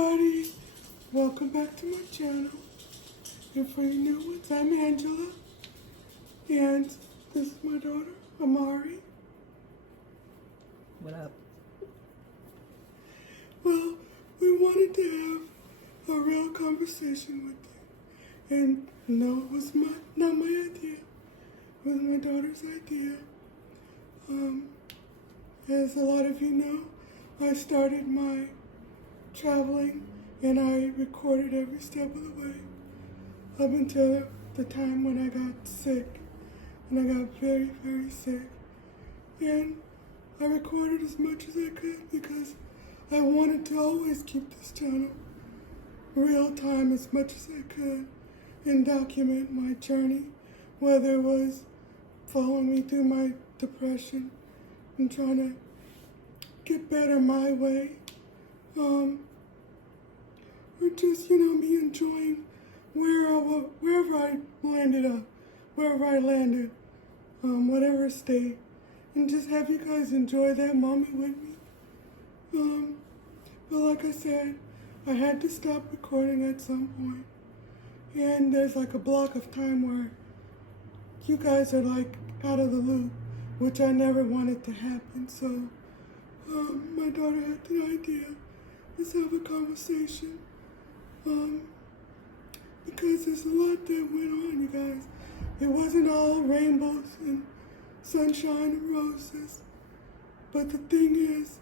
everybody, welcome back to my channel. And for your new ones, I'm Angela, and this is my daughter, Amari. What up? Well, we wanted to have a real conversation with you, and no, it was not my idea, it was my daughter's idea. As a lot of you know, I started my traveling and I recorded every step of the way up until the time when I got sick, and I got very, very sick. And I recorded as much as I could because I wanted to always keep this channel real time as much as I could and document my journey, whether it was following me through my depression and trying to get better my way, or just, me enjoying wherever I landed up, wherever I landed, whatever state, and just have you guys enjoy that moment with me. But like I said, I had to stop recording at some point, and there's like a block of time where you guys are like out of the loop, which I never wanted to happen. So my daughter had the idea, let's have a conversation, because there's a lot that went on, you guys. It wasn't all rainbows and sunshine and roses, but the thing is,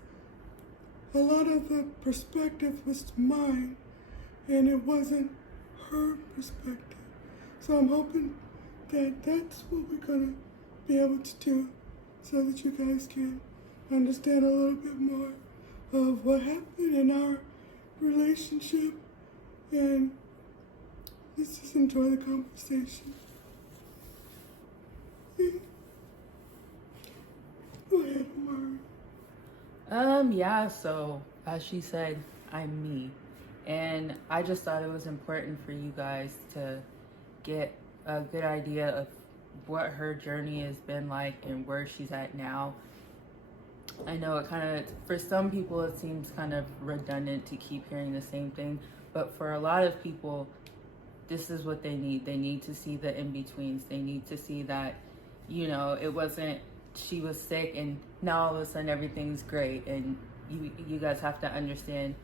a lot of the perspective was mine, and it wasn't her perspective. So I'm hoping that that's what we're gonna be able to do, so that you guys can understand a little bit more of what happened in our relationship, and let's just enjoy the conversation. Go ahead, Amari. Yeah, so as she said, I'm me. And I just thought it was important for you guys to get a good idea of what her journey has been like and where she's at now. I know it kind of, for some people, it seems kind of redundant to keep hearing the same thing, but for a lot of people, this is what they need. They need to see the in-betweens. They need to see that, it wasn't, she was sick and now all of a sudden everything's great. And you guys have to understand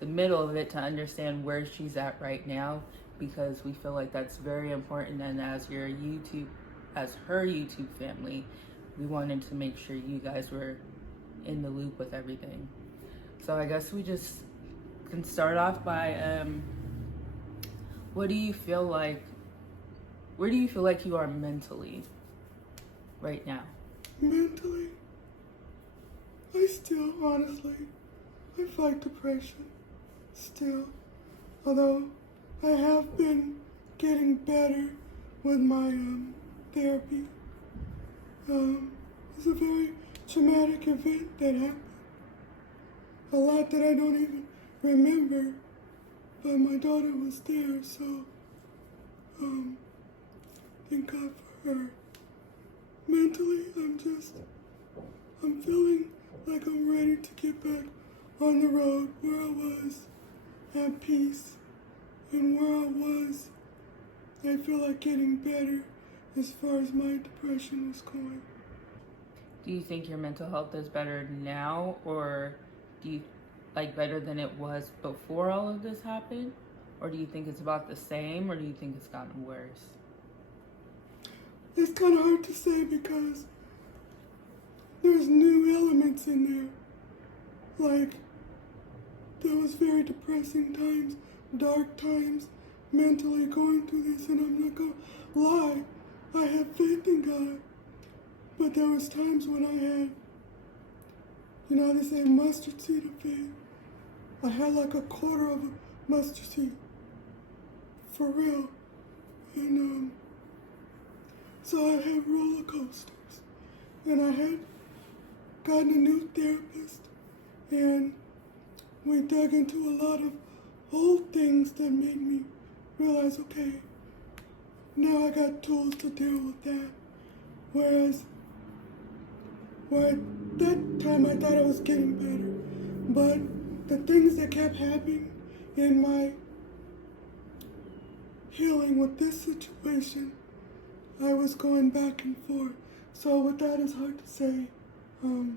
the middle of it to understand where she's at right now, because we feel like that's very important. And as her YouTube family, we wanted to make sure you guys were in the loop with everything. So I guess we just can start off by where do you feel like you are mentally right now? Mentally, honestly, I fight depression still, although I have been getting better with my therapy. It's a very traumatic event that happened, a lot that I don't even remember, but my daughter was there, so thank God for her. Mentally, I'm feeling like I'm ready to get back on the road where I was at peace, and where I was, I feel like getting better as far as my depression was going. Do you think your mental health is better now, or do you like better than it was before all of this happened? Or do you think it's about the same, or do you think it's gotten worse? It's kind of hard to say because there's new elements in there. Like, there was very depressing times, dark times, mentally going through this, and I'm not gonna lie, I have faith in God. But there was times when I had, they say mustard seed of faith. I had like a quarter of a mustard seed, for real. And so I had roller coasters, and I had gotten a new therapist, and we dug into a lot of old things that made me realize, okay, now I got tools to deal with that. Whereas that time I thought I was getting better, but the things that kept happening in my healing with this situation, I was going back and forth. So with that, it's hard to say that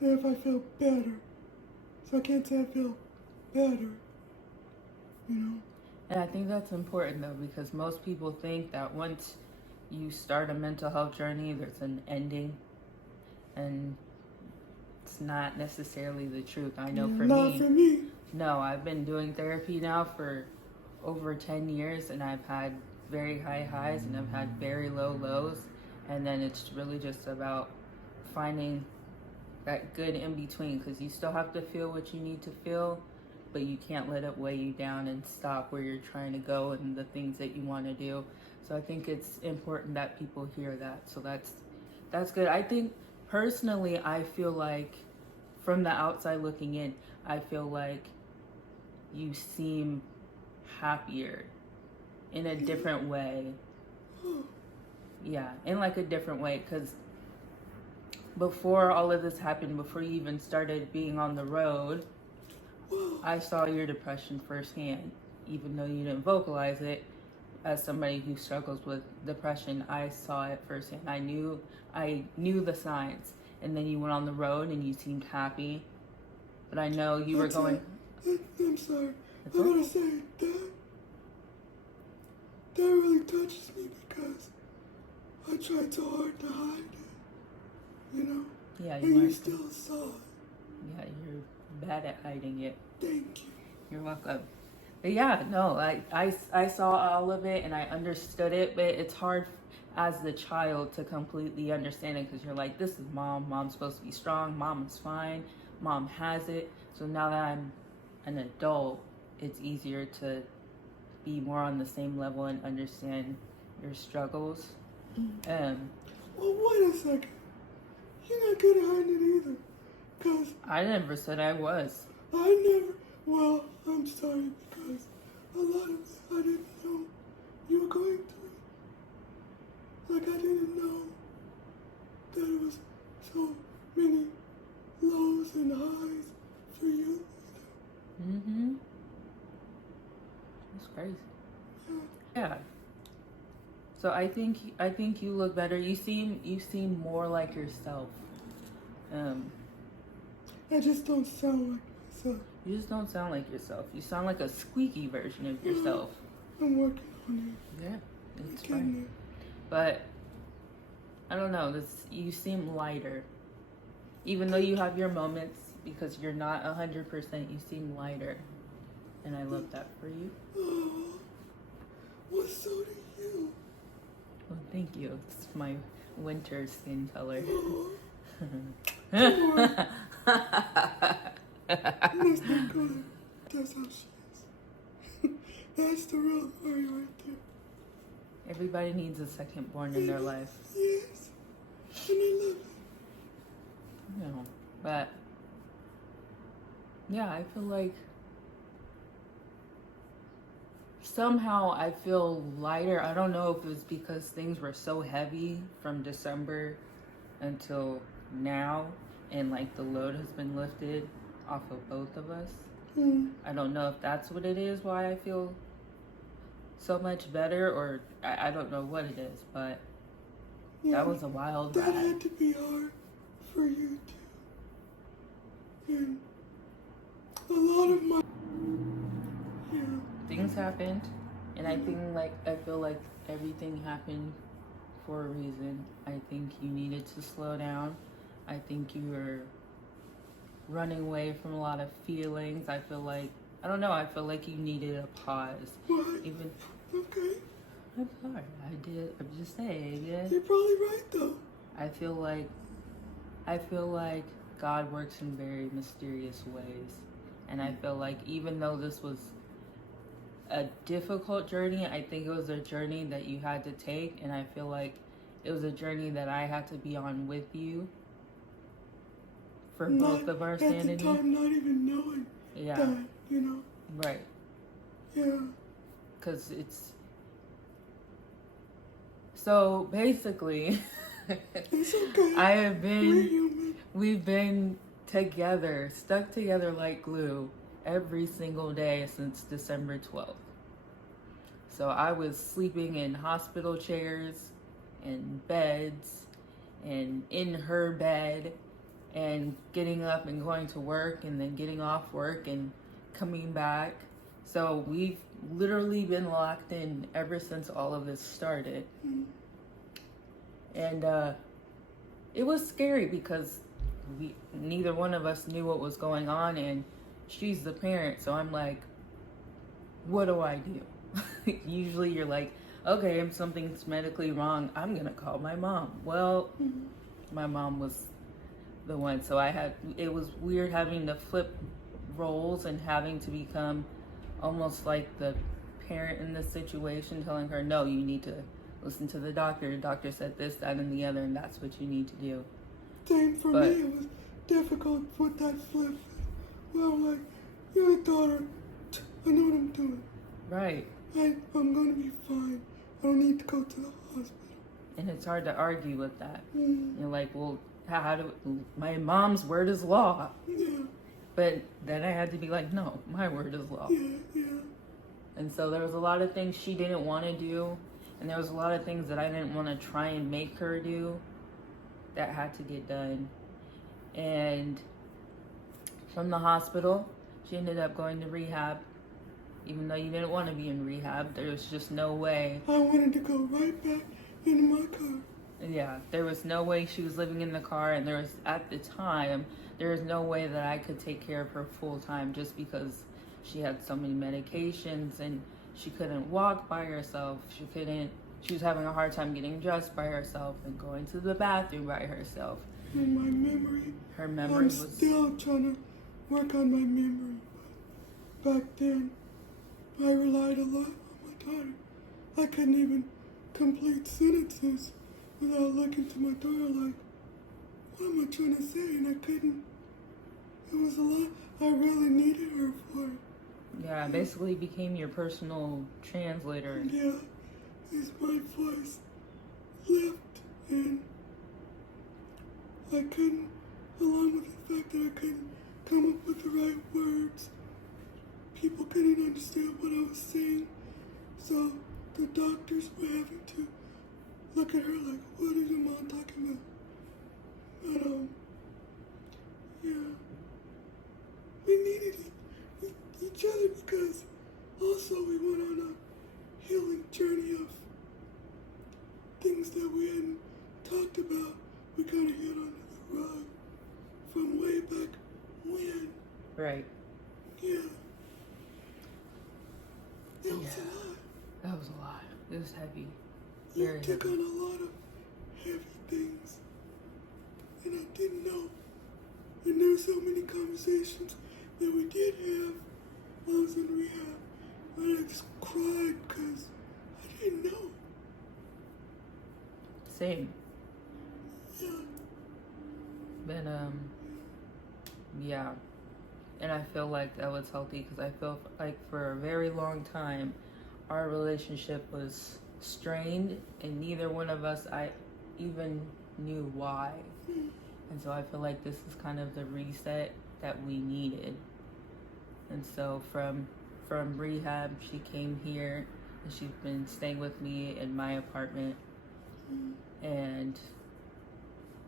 if I feel better. So I can't say I feel better, you know. And I think that's important though, because most people think that once you start a mental health journey, there's an ending, and it's not necessarily the truth. I know Not for me. No, I've been doing therapy now for over 10 years, and I've had very high highs and I've had very low lows, and then it's really just about finding that good in between, because you still have to feel what you need to feel, but you can't let it weigh you down and stop where you're trying to go and the things that you want to do. So I think it's important that people hear that. So that's good. I think personally, I feel like from the outside looking in, I feel like you seem happier in a different way. Yeah, in like a different way, because before all of this happened, before you even started being on the road, I saw your depression firsthand. Even though you didn't vocalize it, as somebody who struggles with depression, I saw it firsthand. I knew the signs. And then you went on the road and you seemed happy. But I know you were going... I'm sorry. I gotta say, that really touches me, because I tried so hard to hide it, you know? Yeah, and you still saw it. Yeah, you're bad at hiding it. Thank you. You're welcome. But yeah, no, I saw all of it and I understood it, but it's hard as the child to completely understand it, because you're like, this is mom. Mom's supposed to be strong. Mom is fine. Mom has it. So now that I'm an adult, it's easier to be more on the same level and understand your struggles. Well, wait a second. You're not good at hiding it either. Because I never said I was. Well, I'm sorry, because a lot of it I didn't know you were going through. Like, I didn't know that it was so many lows and highs for you either. Mm-hmm. That's crazy. Yeah. So I think you look better. You seem more like yourself. I just don't sound like myself. You just don't sound like yourself. You sound like a squeaky version of yourself. I'm working on it. Yeah, it's fine. But I don't know. You seem lighter, even though you have your moments, because you're not 100%. You seem lighter, and I love that for you. Oh, well, so do you. Well, thank you. It's my winter skin color. Oh. Let's not go there. That's how she is. That's the real Mario right there. Everybody needs a second born in their life. Yes. And I love it. No, but yeah, I feel like somehow I feel lighter. I don't know if it's because things were so heavy from December until now, and like the load has been lifted off of both of us. I don't know if that's what it is, why I feel so much better, or I don't know what it is, but yeah, that was a wild ride. That had to be hard for you too. And a lot of my things happened, and I feel like everything happened for a reason. I think you needed to slow down. I think you were running away from a lot of feelings. I feel like you needed a pause. What? Okay. I'm sorry. I'm just saying. Yeah. You're probably right though. I feel like God works in very mysterious ways. And I feel like even though this was a difficult journey, I think it was a journey that you had to take, and I feel like it was a journey that I had to be on with you for both of our sanity. At the time, not even knowing that, you know. Right. Yeah. Because it's... So, basically... It's okay. we've been together, stuck together like glue, every single day since December 12th. So I was sleeping in hospital chairs and beds and in her bed and getting up and going to work and then getting off work and coming back. So we've literally been locked in ever since all of this started. And it was scary because neither one of us knew what was going on, and she's the parent, so I'm like, what do I do? Usually you're like, okay, if something's medically wrong, I'm gonna call my mom. Well, my mom was the one, so it was weird having to flip roles and having to become almost like the parent in this situation, telling her, no, you need to listen to the doctor. The doctor said this, that, and the other, and that's what you need to do. Same for me. It was difficult with that flip. Well, like, you're a daughter. I know what I'm doing. Right. I'm going to be fine. I don't need to go to the hospital. And it's hard to argue with that. You're like, well, my mom's word is law. Yeah. But then I had to be like, no, my word is law. Yeah. And so there was a lot of things she didn't want to do. And there was a lot of things that I didn't want to try and make her do that had to get done. And from the hospital, she ended up going to rehab. Even though you didn't want to be in rehab, there was just no way. I wanted to go right back into my car. Yeah, there was no way she was living in the car, and at the time, there was no way that I could take care of her full time just because she had so many medications and she couldn't walk by herself. She was having a hard time getting dressed by herself and going to the bathroom by herself. And my memory. Her memory I'm was still trying to work on my memory. But back then, I relied a lot on my daughter. I couldn't even complete sentences without looking to my daughter like, what am I trying to say? And I couldn't. It was a lot. I really needed her for it. Yeah, basically became your personal translator. Yeah, as my voice left and I couldn't, along with the fact that I couldn't come up with the right words, people couldn't understand what I was saying, so the doctors were having to look at her like, what is your mom talking about? But, yeah, we needed each other because also we went on a healing journey of things that we hadn't talked about. We kind of hid under the rug from way back when. Right. Yeah. That was a lot. That was a lot. It was heavy. You Very took heavy. on a lot of heavy things. And I didn't know. And there were so many conversations that we did have while I was in rehab. And I just cried because I didn't know. Same. Yeah. But, yeah. And I feel like that was healthy because I feel like for a very long time, our relationship was strained and neither one of us, I even knew why. And so I feel like this is kind of the reset that we needed. And so from rehab, she came here and she's been staying with me in my apartment. And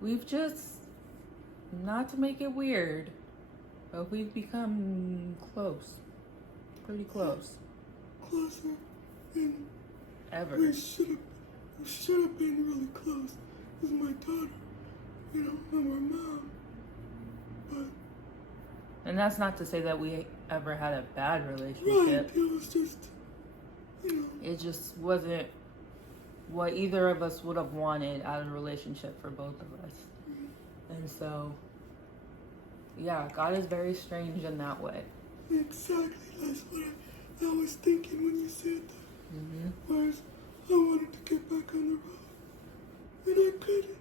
we've just, not to make it weird, but we've become close. Pretty close. Closer than Ever. we should have been really close with my daughter, you know, and my mom. But And that's not to say that we ever had a bad right, relationship. it was just, you know. It just wasn't what either of us would have wanted out of a relationship for both of us. And so, yeah, God is very strange in that way. Exactly, that's what I was thinking when you said that. Whereas I wanted to get back on the road, and I couldn't.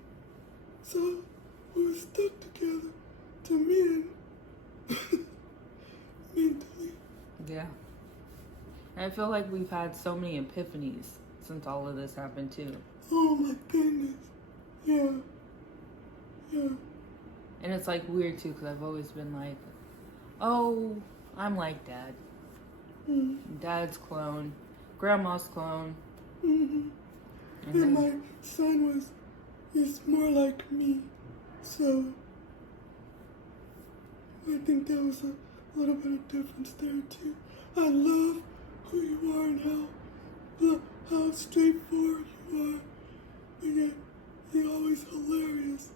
So we were stuck together to mend mentally. Yeah. And I feel like we've had so many epiphanies since all of this happened too. Oh my goodness. Yeah. Yeah. And it's like weird too because I've always been like, oh, I'm like Dad. Mm. Dad's clone, Grandma's clone. Mm-hmm. And And then, my son is more like me, so I think there was a little bit of difference there too. I love who you are and how straightforward you are, and yet you're always hilarious.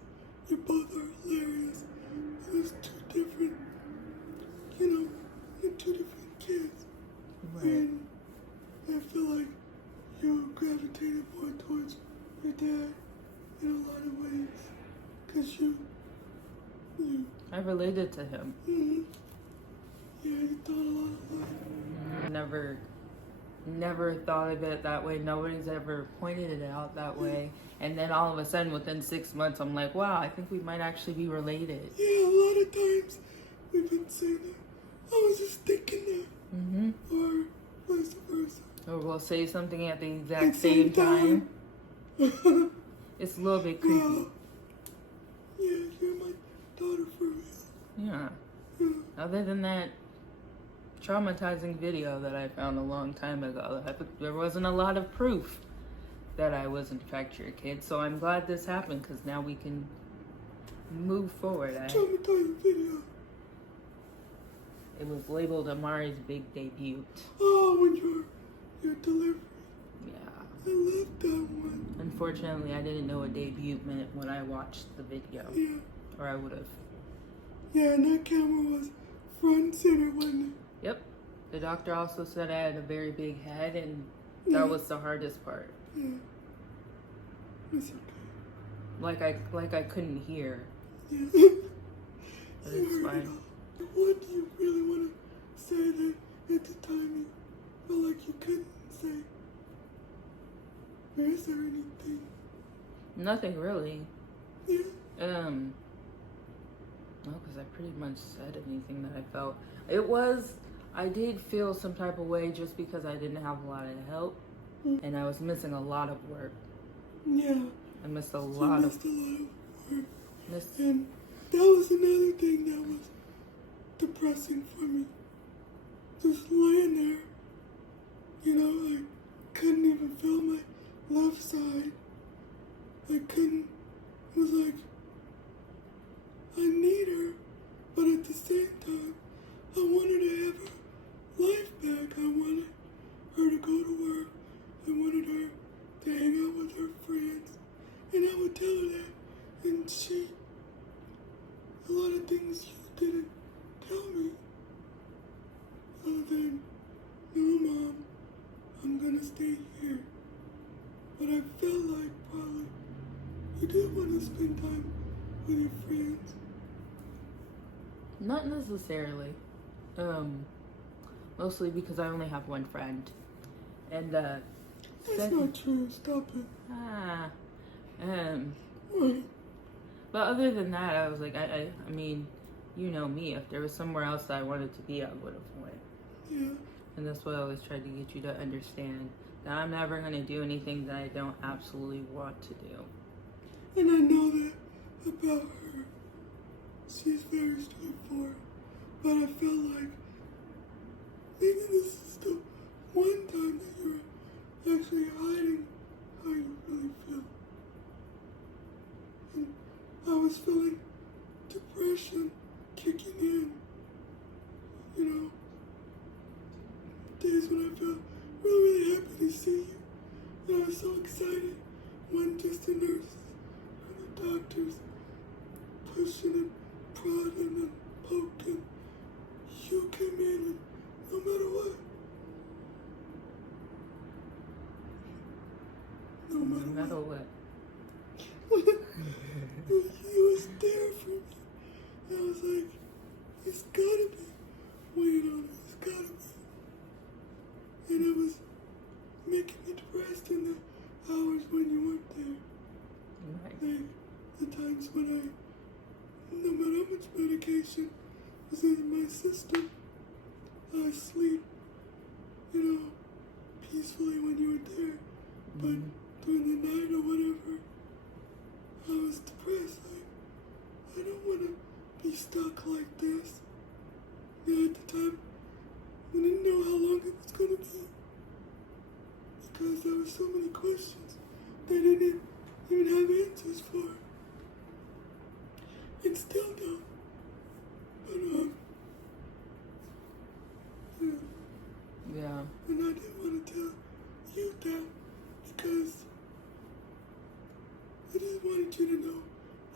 You both are hilarious. And there's two different, you're two different kids, right. and I feel like you gravitated more towards your dad in a lot of ways, because you I related to him. mm, yeah, you thought a lot of life. Never thought of it that way. Nobody's ever pointed it out that way. And then all of a sudden, within 6 months, I'm like, wow, I think we might actually be related. Yeah, a lot of times we've been saying that. I was just thinking that. Mm-hmm. Or vice versa. Or we'll say something at the exact At same time. time. It's a little bit creepy. Wow. Yeah, you're my daughter for real. Yeah. Yeah. Other than that traumatizing video that I found a long time ago, there wasn't a lot of proof that I was in fact your kid. So I'm glad this happened, because now we can move forward. Traumatizing video. It was labeled Amari's big debut. Oh, when your delivery. Yeah. I love that one. Unfortunately, I didn't know what debut meant when I watched the video. Yeah. Or I would have. Yeah, and that camera was front and center, wasn't it? Yep. The doctor also said I had a very big head, and Yeah. that was the hardest part. Yeah. It's okay. Like I couldn't hear. Yeah. But You it's heard fine. it all. What do you really want to say that at the time you felt like you couldn't say? Or is there anything? Nothing really. Yeah. No, because I pretty much said anything that I felt. I did feel some type of way just because I didn't have a lot of help, and I was missing a lot of work. Yeah. I missed a You lot missed a lot of work. Missed. And that was another thing that was depressing for me. Just laying there, I couldn't even feel my left side. It was like, I need her, but at the same time, I wanted to have her life back. I wanted her to go to work. I wanted her to hang out with her friends. And I would tell her that, and a lot of things you didn't tell me, other than, no, Mom, I'm gonna stay here. But I felt like probably you did want to spend time with your friends. Not necessarily. Mostly because I only have one friend. And, That's not true. Stop it. What? But other than that, I was like, I mean, you know me. If there was somewhere else that I wanted to be, I would have went. Yeah. And that's what I always tried to get you to understand. That I'm never going to do anything that I don't absolutely want to do. And I know that about her. She's very straightforward. But I feel like maybe this is the one time that you're actually hiding how you really feel. And I was feeling depression kicking in. Days when I felt really, really happy to see you. And I was so excited when just the nurses and the doctors pushing and prodding and poking. You came in and no matter what. No matter what. You was there for me. And I was like, it's gotta be. Wait on it, it's gotta be. And it was making me depressed in the hours when you weren't there. Right. Like the times when no matter how much medication was in my system, I sleep, peacefully when you were there. But during the night or whatever, I was depressed. Like, I don't want to be stuck like this. At the time, it was gonna be. Because there were so many questions they didn't even have answers for. And still don't. But, Yeah. and I didn't want to tell you that because I just wanted you to know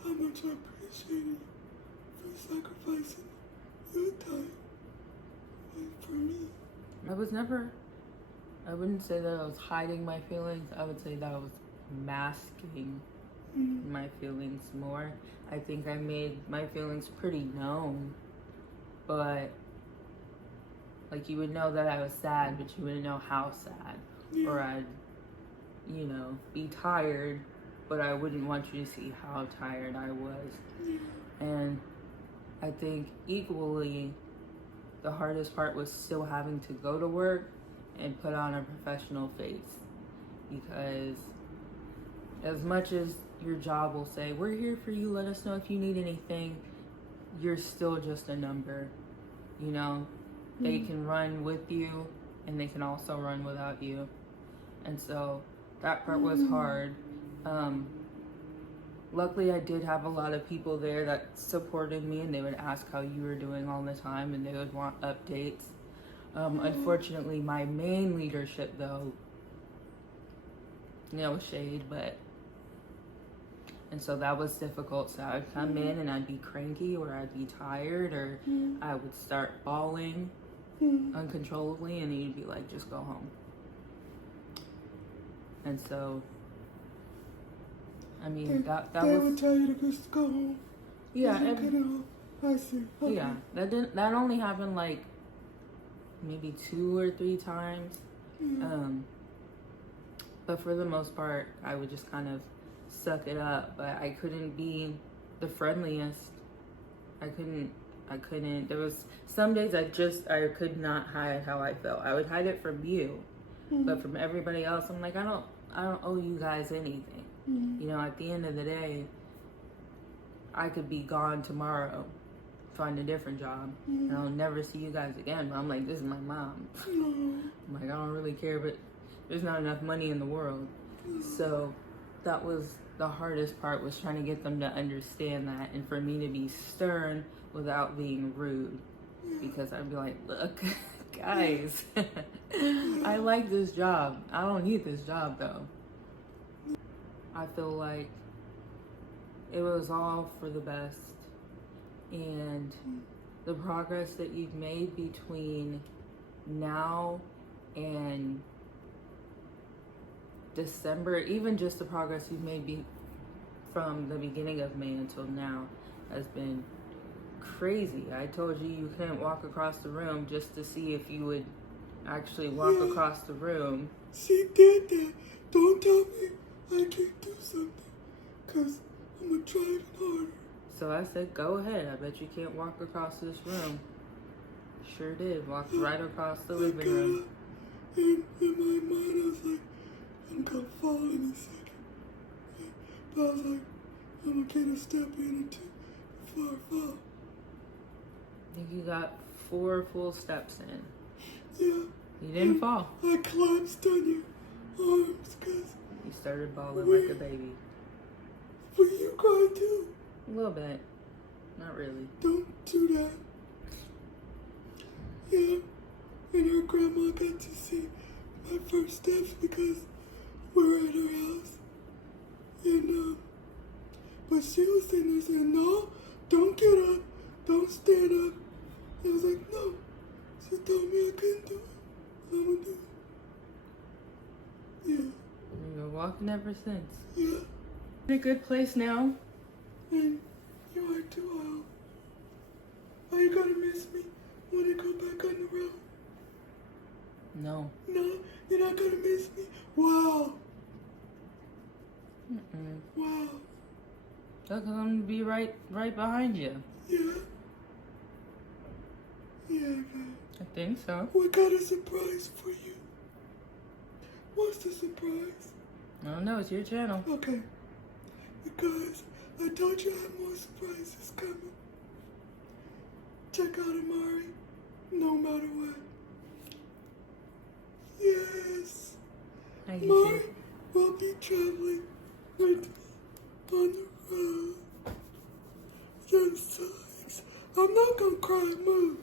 how much I appreciated you for sacrificing your time for me. I wouldn't say that I was hiding my feelings. I would say that I was masking my feelings more. I think I made my feelings pretty known, but like you would know that I was sad, but you wouldn't know how sad. Yeah. Or I'd, be tired, but I wouldn't want you to see how tired I was. Yeah. And I think equally, the hardest part was still having to go to work and put on a professional face. Because as much as your job will say, we're here for you, let us know if you need anything, you're still just a number. They can run with you and they can also run without you. And so that part was hard. Luckily, I did have a lot of people there that supported me, and they would ask how you were doing all the time, and they would want updates. Unfortunately, my main leadership, though, shade, and so that was difficult. So I would come in and I'd be cranky, or I'd be tired, or I would start bawling uncontrollably, and you'd be like, just go home. And so, I mean, that they was... would tell you to just go home. Yeah. I see. Okay. Yeah, that only happened like maybe 2 or 3 times. But for the most part, I would just kind of suck it up. But I couldn't be the friendliest. I couldn't. There was some days I could not hide how I felt. I would hide it from you, but from everybody else, I'm like, I don't owe you guys anything. At the end of the day, I could be gone tomorrow, find a different job, and I'll never see you guys again. But I'm like, this is my mom. I'm like, I don't really care, but there's not enough money in the world. So that was the hardest part, was trying to get them to understand that, and for me to be stern without being rude. Because I'd be like, look, guys, I like this job. I don't need this job though. I feel like it was all for the best. And the progress that you've made between now and December, even just the progress you've made from the beginning of May until now, has been crazy. I told you you couldn't walk across the room just to see if you would actually walk across the room. She did that. Don't tell me I can't do something, because I'm going to try it harder. So I said, go ahead. I bet you can't walk across this room. Sure did. Walked right across the living room. And in my mind, I was like, I'm going to fall in a second. But I was like, I'm going to get a step in or two before I fall. I think you got 4 full steps in. Yeah. You didn't fall. I collapsed on your arms because... You started bawling like a baby. But you cried too. A little bit. Not really. Don't do that. Yeah. And her grandma got to see my first steps because we were at her house. And, but she was sitting there saying, no, don't get up. Don't stand up. I was like, no. She told me I couldn't do it. I'm gonna do it. Yeah. You've been walking ever since. Yeah. In a good place now. And you are too, are you gonna miss me when I go back on the road? No. No, you're not gonna miss me? Wow. Wow. Look, I'm gonna be right behind you. Yeah. Yeah, man. I think so. We got a surprise for you. What's the surprise? I don't know, it's your channel. Okay. Because I told you I have more surprises coming. Check out Amari, No Matter What. Hi, you Mari too. will be traveling with me on the road. I'm so excited. I'm not gonna cry, Mom.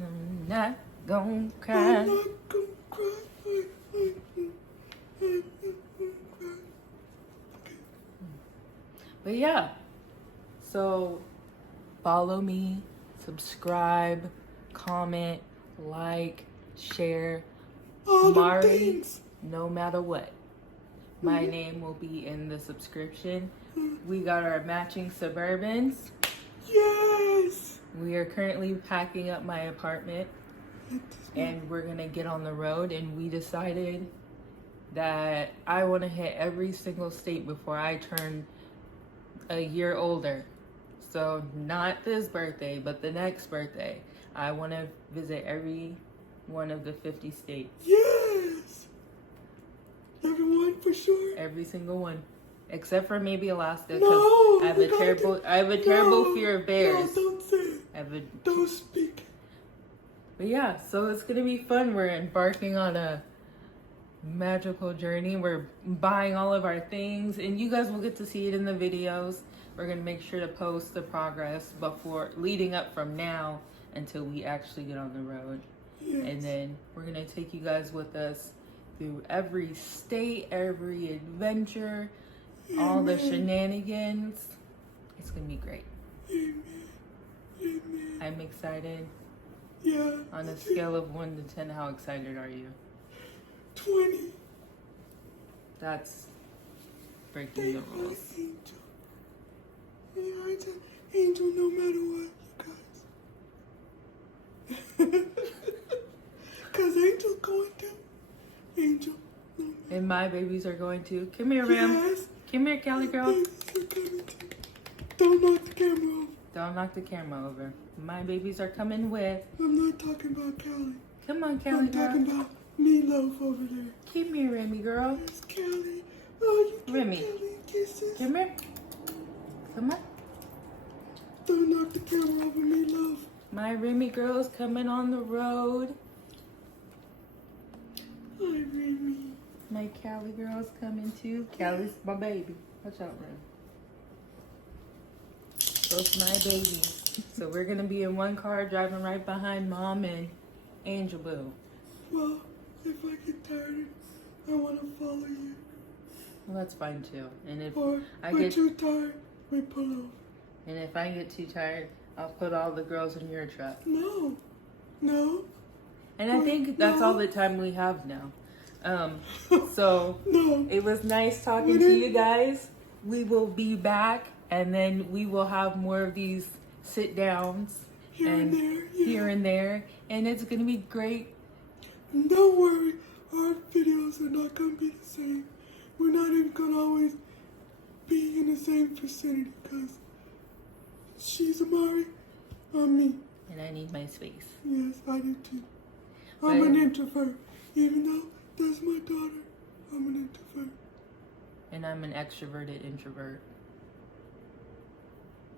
I'm not gonna cry. I'm not gonna cry. I'm not gonna cry. But yeah, so follow me, subscribe, comment, like, share. All the Mari, things. no matter what. My name will be in the subscription. We got our matching Suburbans. Yes. We are currently packing up my apartment and we're gonna get on the road, and we decided that I want to hit every single state before I turn a year older. So not this birthday, but the next birthday. I want to visit every one of the 50 states. Yes. Everyone for sure. Every single one. Except for maybe Alaska, because No, I have a terrible fear of bears. No, don't say it. I have a, Don't speak. but yeah, so it's gonna be fun. We're embarking on a magical journey. We're buying all of our things, and you guys will get to see it in the videos. We're gonna make sure to post the progress before leading up from now until we actually get on the road. Yes. And then we're gonna take you guys with us through every state, every adventure, all the shenanigans. It's gonna be great. Amen. Amen. I'm excited. Yeah. On a scale of 1 to 10, how excited are you? 20. That's breaking the rules. Angel. Yeah, it's an angel no matter what, you guys. Because Angel's going to. Angel. No matter. And my babies are going to. Come here, Ram. Yes. Come here, Callie girl. Babies are coming too. Don't knock the camera off. Don't knock the camera over. My babies are coming with. I'm not talking about Callie. Come on, Callie I'm girl. talking about Meatloaf over there. Come here, Remy girl. Yes, Callie. Oh, you give Remy. Callie kisses. Come here. Come on. Don't knock the camera over Meatloaf. My Remy girl's coming on the road. Hi, Remy. My Callie girl's coming too. Callie's my baby. Watch out, Rem. Those my babies. So we're gonna be in one car driving right behind Mom and Angel Boo. Well, if I get tired, I want to follow you. Well, that's fine too. And if Or I we're get too tired, we pull off. and if I get too tired, I'll put all the girls in your truck. No. No. And I think that's all the time we have now. So No. it was nice talking to you guys. We will be back, and then we will have more of these sit downs Here and there. Yeah. here and there, and it's gonna be great. Don't worry, our videos are not going to be the same. We're not even going to always be in the same vicinity because she's Amari, I'm me. And I need my space. Yes, I do too. I'm But- an introvert. Even though that's my daughter, I'm an introvert. And I'm an extroverted introvert.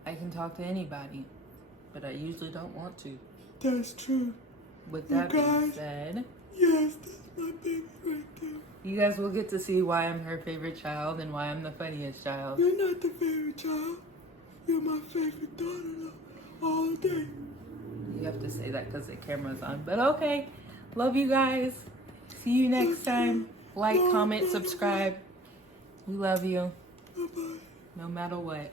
I can talk to anybody, but I usually don't want to. That's true. With You that being guys- said, Yes, that's my baby right there. you guys will get to see why I'm her favorite child and why I'm the funniest child. You're not the favorite child. You're my favorite daughter, though, all day. You have to say that because the camera's on. But okay. Love you guys. See you next time. Like, comment, subscribe. We love you. Bye-bye. No matter what.